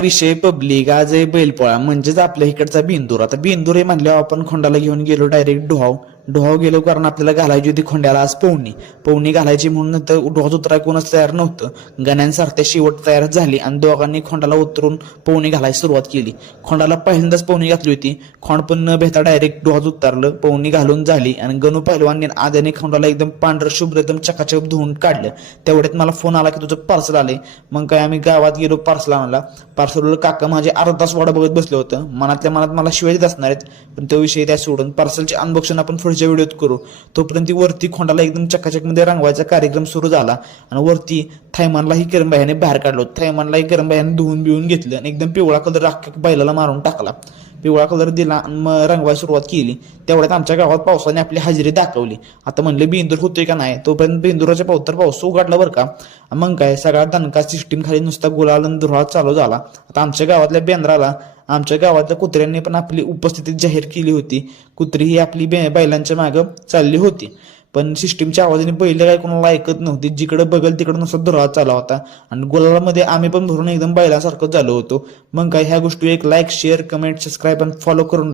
विषय पब्लिक आज बैलपोळा म्हणजेच आपल्या इकडचा बिंदूर. आता बिंदूर हे म्हणल्यावर आपण खोंडाला घेऊन गेलो डायरेक्ट डोहाव. डोहाव गेलो कारण आपल्याला घालायची होती खोंड्याला आज पवनी पवनी घालायची म्हणून तर डोहात उतराय कोणच तयार नव्हतं. गण्यांसारख्या शेवट तयार झाली आणि दोघांनी खोंडाला उतरून पवनी घालायला सुरुवात केली. खोंडाला पहिल्यांदाच पवनी घातली होती. खोंड पण न भेता डायरेक्ट डोहात उतरलं पवनी घालून झाली आणि गणू पहिलवान आद्याने खोंडाला एकदम पांढरं शुभ्र एकदम चकाचक धुवून काढलं. तेवढ्यात मला फोन आला की तुझं पार्सल आले मग काय आम्ही गावात गेलो पार्सल आणायला. पार्सलवर काका माझे अर्धा तास वाडा बघत बसले होतं. मनातल्या मनात मला शिवाय देत असणार आहेत पण तो विषय त्या सोडून पार्सलचे अनबॉक्सिंग आपण पुढच्या व्हिडिओत करू. तोपर्यंत ती वरती खोंडाला एकदम चकाचकमध्ये रंगवायचा कार्यक्रम सुरू झाला आणि वरती थैमानलाही गरमबाईने बाहेर काढलो. थैमानलाही गरमबाईने धुवून बिवून घेतलं आणि एकदम पिवळा कलर अख्ख्या बैलाला मारून टाकला. पिवळा कलर दिला मग रंगवायला सुरुवात केली. तेवढ्यात आमच्या गावात पावसाने आपली हजेरी दाखवली. आता म्हणले बेंदूर होतोय का नाही? तोपर्यंत बेंदुराच्या पावतर पाऊस उघडला बरं का? मग काय? सगळा दणका सिस्टीम खाली नुसता गुलाल धुराळ चालू झाला. आता आमच्या गावातल्या बेंद्राला आमच्या गावातल्या कुत्र्यांनी पण आपली उपस्थिती जाहीर केली होती. कुत्री ही आपली बे बैलांच्या मागं चालली होती. पण सिस्टीमच्या आवाजाने पहिले काय कोणाला ऐकत नव्हती. जिकडे बघल तिकडे नुसता धुराळ चालला होता. आणि गुलालामध्ये आम्ही पण भरून एकदम बैलासारखं झालो होतो. मग काय ह्या गोष्टी एक लाईक शेअर कमेंट सबस्क्राईब आणि फॉलो करून